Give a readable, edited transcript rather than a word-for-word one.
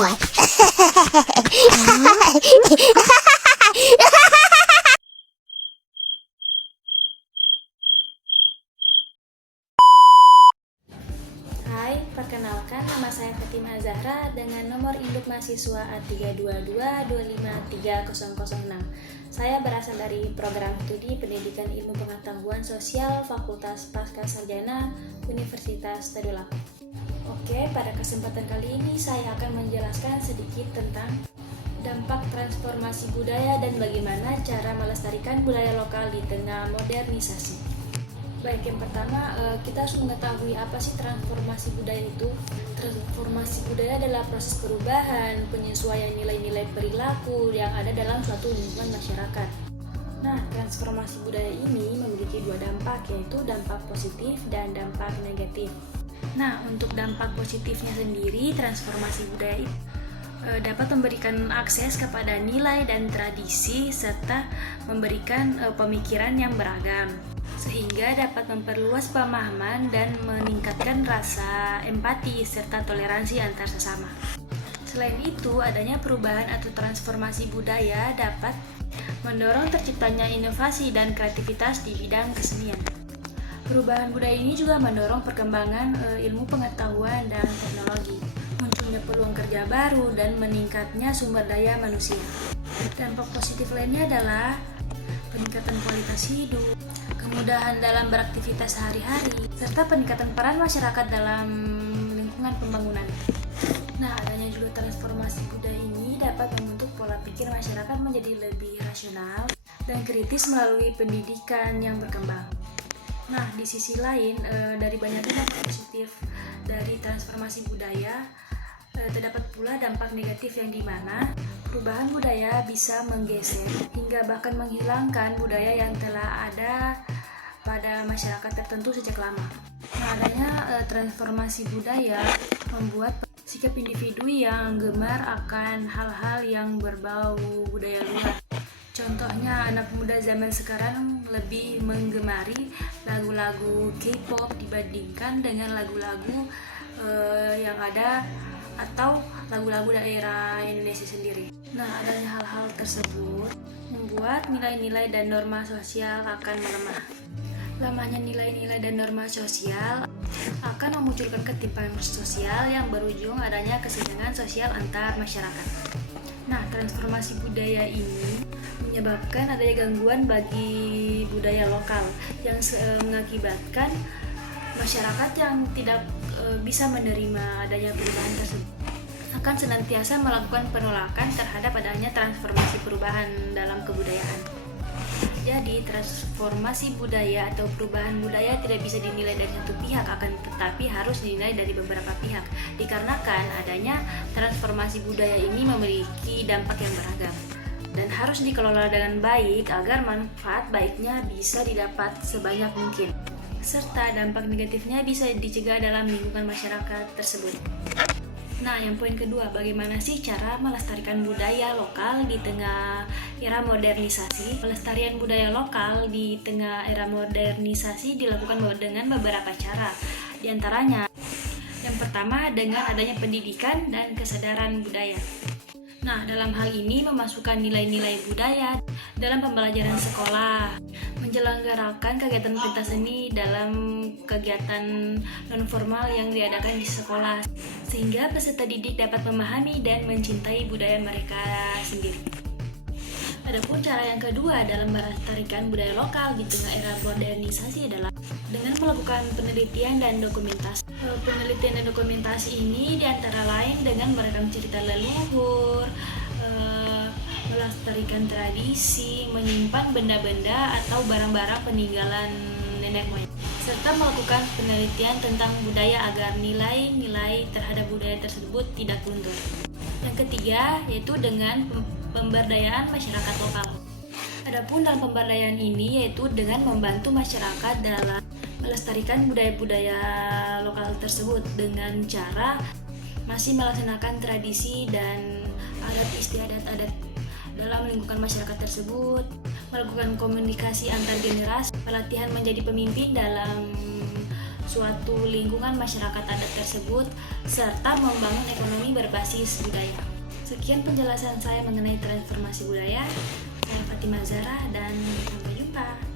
What? Hai, perkenalkan nama saya Fatimah Zahra dengan nomor induk mahasiswa A322253006. Saya berasal dari program studi Pendidikan Ilmu Pengetahuan Sosial Fakultas Pascasarjana Universitas Tadulako. Oke, pada kesempatan kali ini saya akan menjelaskan sedikit tentang dampak transformasi budaya dan bagaimana cara melestarikan budaya lokal di tengah modernisasi. Baik, yang pertama kita harus mengetahui apa sih transformasi budaya itu. Transformasi budaya adalah proses perubahan, penyesuaian nilai-nilai perilaku yang ada dalam suatu lingkungan masyarakat. Nah, transformasi budaya ini memiliki dua dampak, yaitu dampak positif dan dampak negatif. Nah, untuk dampak positifnya sendiri, transformasi budaya itu dapat memberikan akses kepada nilai dan tradisi serta memberikan pemikiran yang beragam, sehingga dapat memperluas pemahaman dan meningkatkan rasa empati serta toleransi antar sesama. Selain itu, adanya perubahan atau transformasi budaya dapat mendorong terciptanya inovasi dan kreativitas di bidang kesenian. Perubahan budaya ini juga mendorong perkembangan ilmu pengetahuan dan teknologi, munculnya peluang kerja baru, dan meningkatnya sumber daya manusia. Dampak positif lainnya adalah peningkatan kualitas hidup, kemudahan dalam beraktivitas sehari-hari, serta peningkatan peran masyarakat dalam lingkungan pembangunan. Nah, adanya juga transformasi budaya ini dapat membentuk pola pikir masyarakat menjadi lebih rasional dan kritis melalui pendidikan yang berkembang. Nah, di sisi lain, dari banyaknya dampak positif dari transformasi budaya, terdapat pula dampak negatif yang dimana perubahan budaya bisa menggeser hingga bahkan menghilangkan budaya yang telah ada pada masyarakat tertentu sejak lama. Nah, adanya transformasi budaya membuat sikap individu yang gemar akan hal-hal yang berbau budaya luar. Contohnya, anak muda zaman sekarang lebih menggemari lagu-lagu K-pop dibandingkan dengan lagu-lagu yang ada atau lagu-lagu daerah Indonesia sendiri. Nah, adanya hal-hal tersebut membuat nilai-nilai dan norma sosial akan melemah. Lamanya nilai-nilai dan norma sosial akan memunculkan ketimpangan sosial yang berujung adanya kesenjangan sosial antar masyarakat. Nah, transformasi budaya ini menyebabkan adanya gangguan bagi budaya lokal yang mengakibatkan masyarakat yang tidak bisa menerima adanya perubahan tersebut akan senantiasa melakukan penolakan terhadap adanya transformasi perubahan dalam kebudayaan. Jadi, transformasi budaya atau perubahan budaya tidak bisa dinilai dari satu pihak, akan tetapi harus dinilai dari beberapa pihak, dikarenakan adanya transformasi budaya ini memiliki dampak yang beragam dan harus dikelola dengan baik agar manfaat baiknya bisa didapat sebanyak mungkin, serta dampak negatifnya bisa dicegah dalam lingkungan masyarakat tersebut. Nah, yang poin kedua, bagaimana sih cara melestarikan budaya lokal di tengah era modernisasi? Pelestarian budaya lokal di tengah era modernisasi dilakukan dengan beberapa cara. Di antaranya, yang pertama dengan adanya pendidikan dan kesadaran budaya. Nah, dalam hal ini memasukkan nilai-nilai budaya dalam pembelajaran sekolah, menyelenggarakan kegiatan pentas seni dalam kegiatan non-formal yang diadakan di sekolah, sehingga peserta didik dapat memahami dan mencintai budaya mereka sendiri. Adapun cara yang kedua dalam melestarikan budaya lokal di tengah era modernisasi adalah dengan melakukan penelitian dan dokumentasi. Penelitian dan dokumentasi ini diantara lain dengan merekam cerita leluhur, melestarikan tradisi, menyimpan benda-benda atau barang-barang peninggalan nenek moyang, serta melakukan penelitian tentang budaya agar nilai-nilai terhadap budaya tersebut tidak luntur. Yang ketiga yaitu dengan pemberdayaan masyarakat lokal. Adapun dalam pemberdayaan ini yaitu dengan membantu masyarakat dalam melestarikan budaya-budaya lokal tersebut dengan cara masih melaksanakan tradisi dan adat istiadat adat dalam lingkungan masyarakat tersebut, melakukan komunikasi antar generasi, pelatihan menjadi pemimpin dalam suatu lingkungan masyarakat adat tersebut, serta membangun ekonomi berbasis budaya. Sekian penjelasan saya mengenai transformasi budaya. Saya Fatimah Zahra dan sampai jumpa.